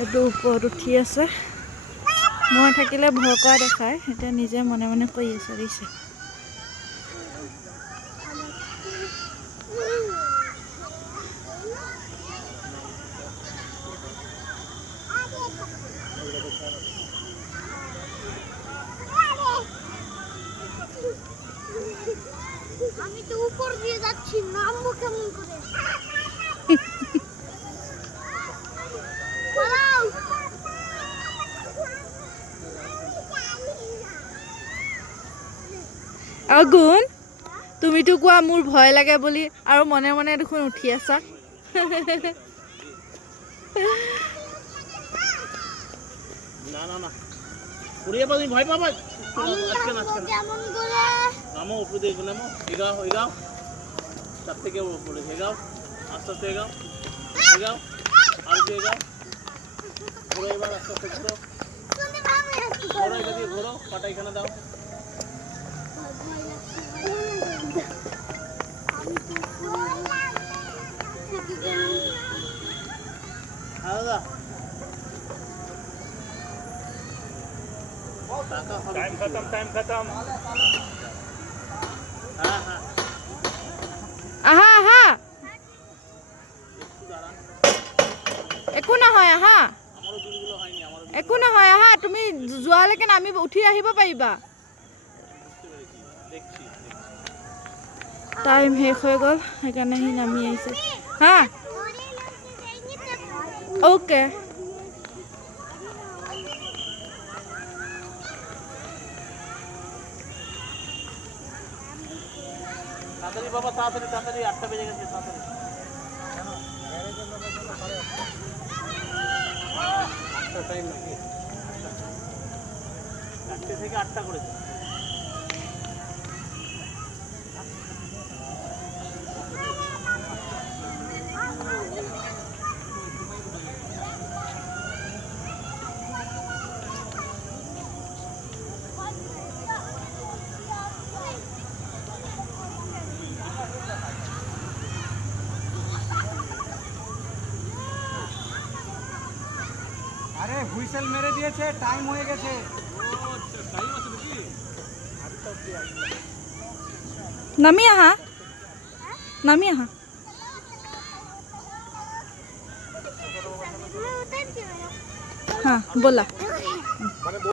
এইটো ওপৰত উঠি আছে। মই থাকিলে ভয় কৰা দেখায়, এতিয়া নিজে মনে মনে কৰি আছে দিছে। আমি তো উপর দিয়ে যাচ্ছি, নামবো কেমন করে? আগুন, তুমিতো কোৱা মোৰ ভয় লাগে বুলি, আৰু মনে মনে দেখোন উঠি আছা। না না না, উড়িয়ে পাবি, ভয় পাবা। আজকে কেমন করে? নামো, উপরে দিয়ে নামো, এগাও এগাও, তার থেকে উপরে এগাও, আস্তে আস্তে এগাও এগাও, আর একটু এগাও, ঘোরো এবার আস্তে আস্তে ঘোরো, ঘোরো এটা দিয়ে ঘোরো, পাটা এখানে দাও। দাদা टाइम खत्म। हाँ हाँ আহা আহা, একো নহয়, আহা একো নহয়, আহা। তুমি যোৱালৈকে নামি উঠি আহিব পাৰিবা। টাইম শেষ হৈ গ'ল, সেইকাৰণে সি নামি আহিছে। হা অ'কে। তাড়াতাড়ি বাবা, তাড়াতাড়ি তাড়াতাড়ি, 8টা বেজে গেছে, তাড়াতাড়ি। 8টা টাইম নাকি? 4টে থেকে 8টা করেছে। আরে হুইসেল মেরে দিয়েছে, টাইম হয়ে গেছে। নামি আহা, নামি আহা। হ্যাঁ বলা।